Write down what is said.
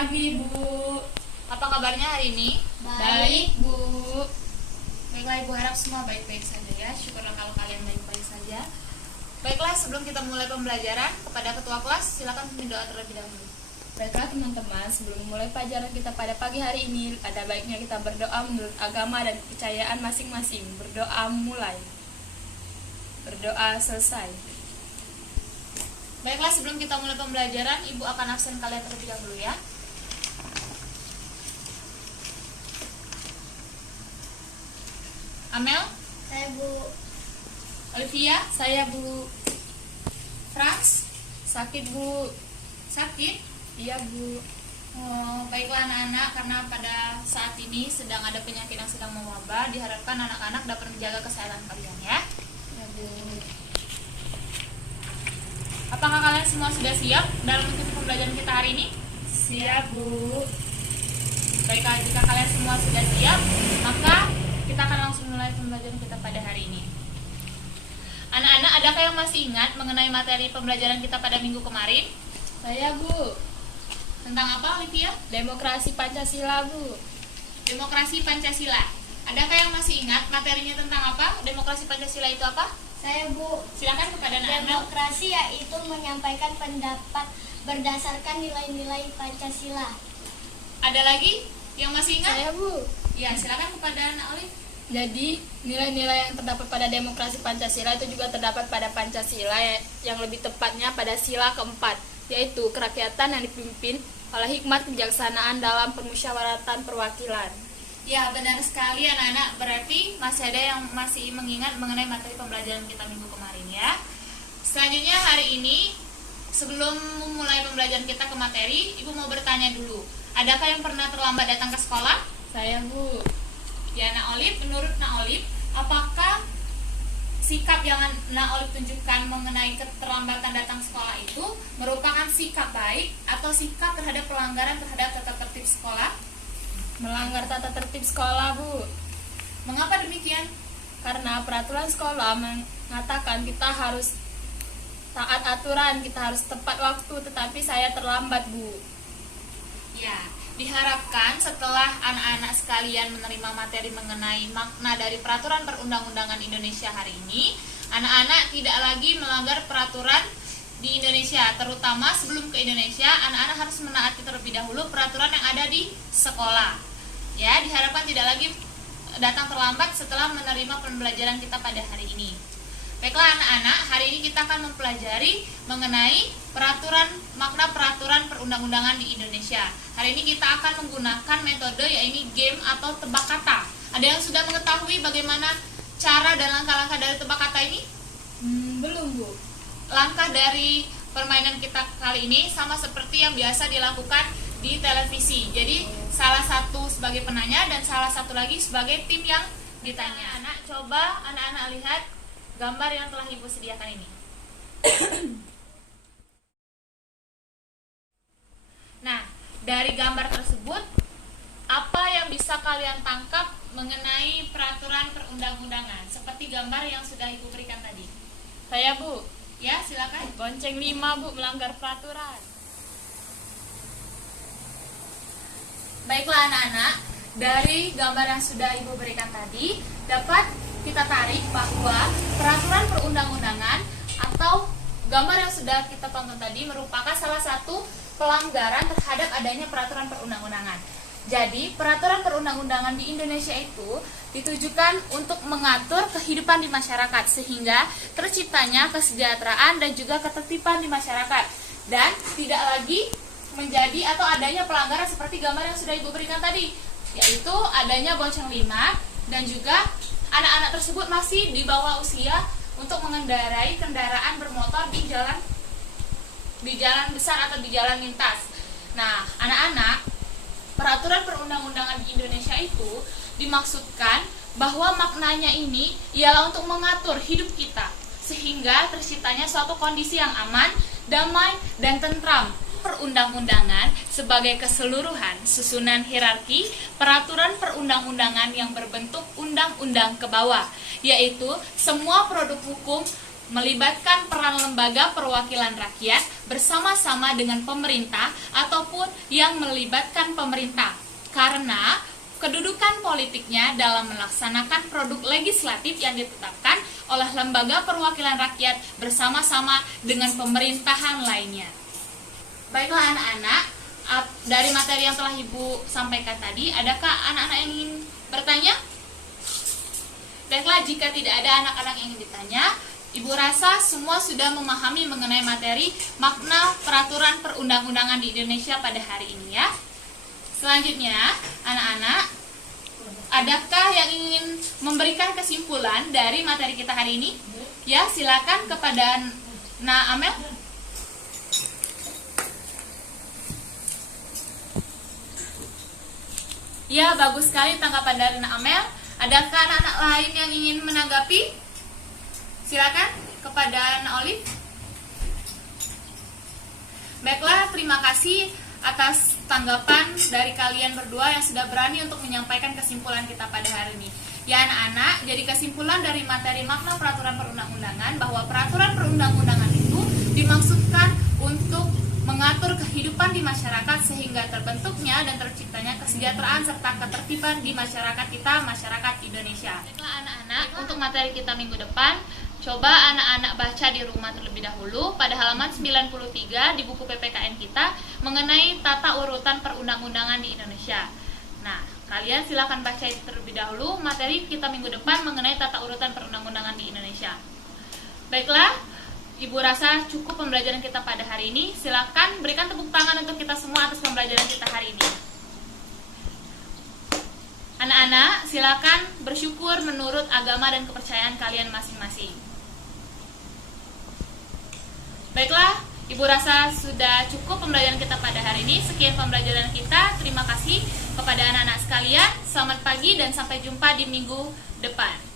pagi, Bu. Apa kabarnya hari ini? Baik, Bu. Baiklah, Ibu harap semua baik-baik saja ya. Syukurlah kalau kalian baik-baik saja. Baiklah, sebelum kita mulai pembelajaran, kepada ketua kelas silakan pimpin doa terlebih dahulu. Baiklah teman-teman, sebelum memulai pelajaran kita pada pagi hari ini, ada baiknya kita berdoa menurut agama dan kepercayaan masing-masing. Berdoa mulai. Berdoa selesai. Baiklah, sebelum kita mulai pembelajaran, Ibu akan absen kalian terlebih dahulu ya. Amel, Saya Bu. Olivia, Saya Bu. Franz, Sakit Bu. sakit. Iya Bu. Oh, baiklah anak-anak, karena pada saat ini sedang ada penyakit yang sedang mewabah, diharapkan anak-anak dapat menjaga kesehatan kalian ya. Ya Bu. Apakah kalian semua sudah siap dalam mengikuti pembelajaran kita hari ini? Siap Bu. Baiklah, jika kalian semua sudah siap, maka kita akan langsung mulai pembelajaran kita pada hari ini. Anak-anak, adakah yang masih ingat mengenai materi pembelajaran kita pada minggu kemarin? Saya Bu. Tentang apa, Olivia? Demokrasi Pancasila Bu. Demokrasi Pancasila. Adakah yang masih ingat materinya tentang apa? Demokrasi Pancasila itu apa? Saya Bu. Silakan kepada anak-anak. Demokrasi yaitu menyampaikan pendapat berdasarkan nilai-nilai Pancasila. Ada lagi yang masih ingat? Saya Bu. Ya, silakan kepada anak Olive. Jadi, nilai-nilai yang terdapat pada demokrasi Pancasila itu juga terdapat pada Pancasila, yang lebih tepatnya pada sila keempat, yaitu kerakyatan yang dipimpin oleh hikmat kebijaksanaan dalam permusyawaratan perwakilan. Ya, benar sekali anak-anak. Berarti masih ada yang masih mengingat mengenai materi pembelajaran kita minggu kemarin ya. Selanjutnya hari ini, sebelum memulai pembelajaran kita ke materi, Ibu mau bertanya dulu. Adakah yang pernah terlambat datang ke sekolah? Saya Bu. Ya, Nak Olive, menurut Nak Olive, apakah sikap yang Nak Olive tunjukkan mengenai keterlambatan datang sekolah itu merupakan sikap baik atau sikap terhadap pelanggaran terhadap tata tertib sekolah? Melanggar tata tertib sekolah Bu. Mengapa demikian? Karena peraturan sekolah mengatakan kita harus taat aturan, kita harus tepat waktu, tetapi saya terlambat Bu. Ya, diharapkan setelah anak-anak sekalian menerima materi mengenai makna dari peraturan perundang-undangan Indonesia hari ini, anak-anak tidak lagi melanggar peraturan di Indonesia, terutama sebelum ke Indonesia, anak-anak harus menaati terlebih dahulu peraturan yang ada di sekolah. Ya, diharapkan tidak lagi datang terlambat setelah menerima pembelajaran kita pada hari ini. Baiklah anak-anak, hari ini kita akan mempelajari mengenai makna peraturan perundang-undangan di Indonesia. Hari ini kita akan menggunakan metode yaitu game atau tebak kata. Ada yang sudah mengetahui bagaimana cara dan langkah-langkah dari tebak kata ini? Belum Bu. Langkah dari permainan kita kali ini sama seperti yang biasa dilakukan di televisi. Jadi salah satu sebagai penanya dan salah satu lagi sebagai tim yang ditanya. Anak, coba anak-anak lihat gambar yang telah Ibu sediakan ini. Nah, dari gambar tersebut, apa yang bisa kalian tangkap mengenai peraturan perundang-undangan? Seperti gambar yang sudah Ibu berikan tadi. Saya Bu. Ya, silakan. Bonceng 5 Bu, melanggar peraturan. Baiklah anak-anak, dari gambar yang sudah Ibu berikan tadi, dapat kita tarik bahwa peraturan perundang-undangan atau gambar yang sudah kita tonton tadi merupakan salah satu pelanggaran terhadap adanya peraturan perundang-undangan. Jadi, peraturan perundang-undangan di Indonesia itu ditujukan untuk mengatur kehidupan di masyarakat sehingga terciptanya kesejahteraan dan juga ketertiban di masyarakat dan tidak lagi menjadi atau adanya pelanggaran seperti gambar yang sudah Ibu berikan tadi, yaitu adanya bonceng 5 dan juga anak-anak tersebut masih di bawah usia untuk mengendarai kendaraan bermotor di jalan besar atau di jalan lintas. Nah, anak-anak, peraturan perundang-undangan di Indonesia itu dimaksudkan bahwa maknanya ini ialah untuk mengatur hidup kita sehingga terciptanya suatu kondisi yang aman, damai, dan tentram. Perundang-undangan sebagai keseluruhan susunan hierarki peraturan perundang-undangan yang berbentuk undang-undang ke bawah, yaitu semua produk hukum melibatkan peran lembaga perwakilan rakyat bersama-sama dengan pemerintah ataupun yang melibatkan pemerintah, karena kedudukan politiknya dalam melaksanakan produk legislatif yang ditetapkan oleh lembaga perwakilan rakyat bersama-sama dengan pemerintahan lainnya. Baiklah anak-anak, dari materi yang telah Ibu sampaikan tadi, adakah anak-anak yang ingin bertanya? Baiklah, jika tidak ada anak-anak yang ingin ditanya, Ibu rasa semua sudah memahami mengenai materi makna peraturan perundang-undangan di Indonesia pada hari ini ya. Selanjutnya, anak-anak, adakah yang ingin memberikan kesimpulan dari materi kita hari ini? Ya, silakan kepada Amel. Ya, bagus sekali tanggapan dari Amel. Adakah anak-anak lain yang ingin menanggapi? Silakan kepada Olive. Baiklah, terima kasih atas tanggapan dari kalian berdua yang sudah berani untuk menyampaikan kesimpulan kita pada hari ini. Ya anak-anak, jadi kesimpulan dari materi makna peraturan perundang-undangan bahwa peraturan perundang-undangan itu dimaksudkan untuk mengatur kehidupan di masyarakat sehingga terbentuknya dan terciptanya kesejahteraan serta ketertiban di masyarakat kita, masyarakat Indonesia. Baiklah anak-anak, untuk materi kita minggu depan, coba anak-anak baca di rumah terlebih dahulu pada halaman 93 di buku PPKN kita mengenai tata urutan perundang-undangan di Indonesia. Nah, kalian silakan baca itu terlebih dahulu materi kita minggu depan mengenai tata urutan perundang-undangan di Indonesia. Baiklah, Ibu rasa cukup pembelajaran kita pada hari ini. Silakan berikan tepuk tangan untuk kita semua atas pembelajaran kita hari ini. Anak-anak, silakan bersyukur menurut agama dan kepercayaan kalian masing-masing. Baiklah, Ibu rasa sudah cukup pembelajaran kita pada hari ini. Sekian pembelajaran kita. Terima kasih kepada anak-anak sekalian. Selamat pagi dan sampai jumpa di minggu depan.